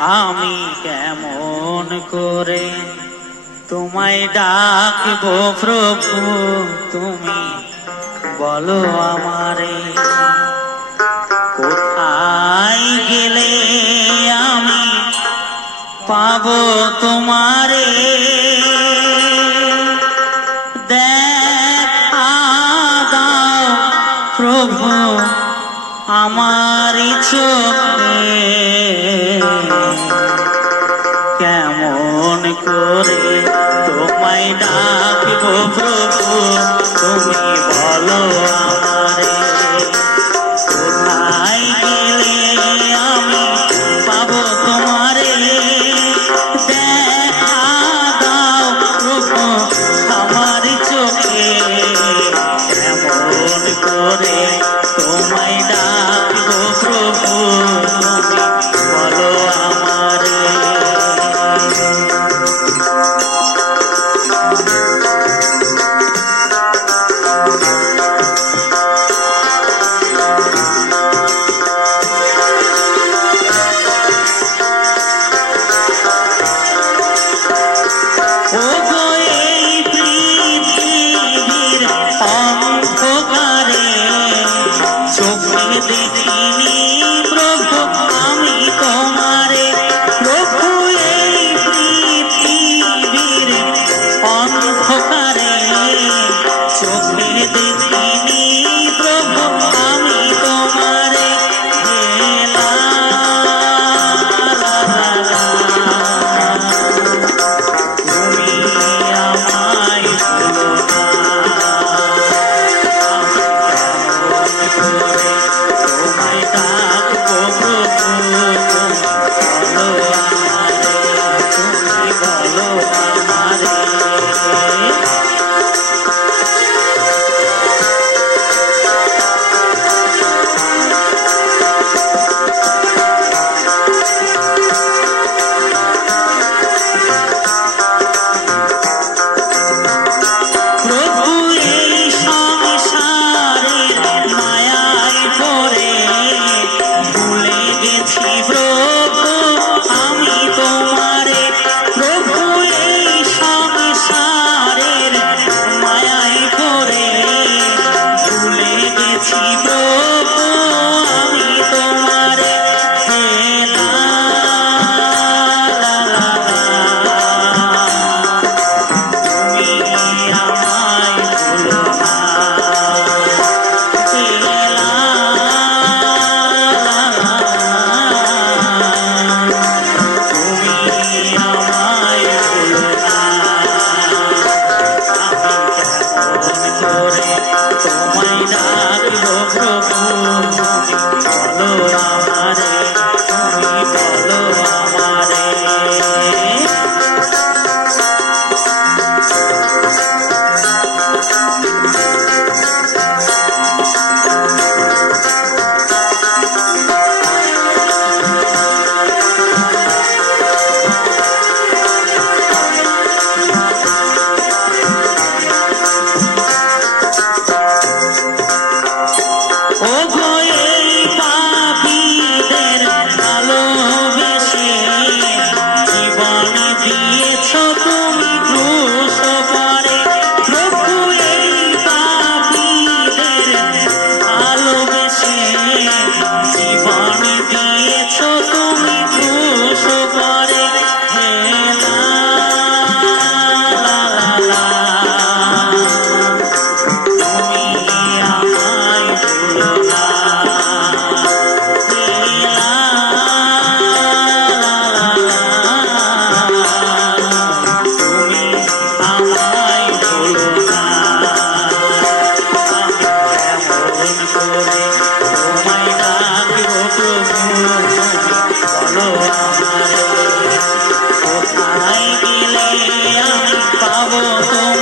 আমি কেমন করে তোমায় ডাকবো প্রভু, তুমি বলো আমারে। কোথায় গেলে আমি পাবো তোমারে, দেখা দাও প্রভু আমারি চোখে। কেমন করে তোমায় ডাকবো প্রভু, তুমি বলো আমারে। কোথায় গেলে আমি পাবো তোমারে, দেখা দাও প্রভু আমারি চোখে। কেমন করে তোমায় ডাকবো প্রভু, তুমি বলো আমারে। দেখিনি প্রভু আমি তোমারে, প্রভু এই পৃথিবীর অন্ধকারে চোখে দেখিনি প্রভু আমি তোমারে। তুমি আমায় ভুলো না, তোমায় ডাকবো প্রভু, বলো আমারে, তুমি বলো আমারে। প্রভু এই সংসারের মায়ায় পড়ে ভুলে গেছি প্রভু আমি তোমারে। প্রভু এই সংসারের মায়ায় পড়ে ভুলে গেছি প্রভু আমি তোমারে। তুমি আমায় ভুলো না, তুমি আমায় ভুলো না। আমি কেমন করে তোমায় ডাকবো প্রভু, তুমি বলো আমারে, তুমি বলো আমারে। ওগো এই পাপীদের ভালোবেসে জীবন দিয়েছ তুমি ক্রুশ করে। প্রভু এই পাপীদের ভালোবেসে জীবন দিয়েছ তুমি ক্রুশ করে। তুমি আমায় ভুলো না, তুমি আমায় ভুলো না। আমি কেমন করে তোমায় ডাকবো প্রভু, তুমি বলো আমারে। কোথায় গেলে আমি পাবো তোমারে।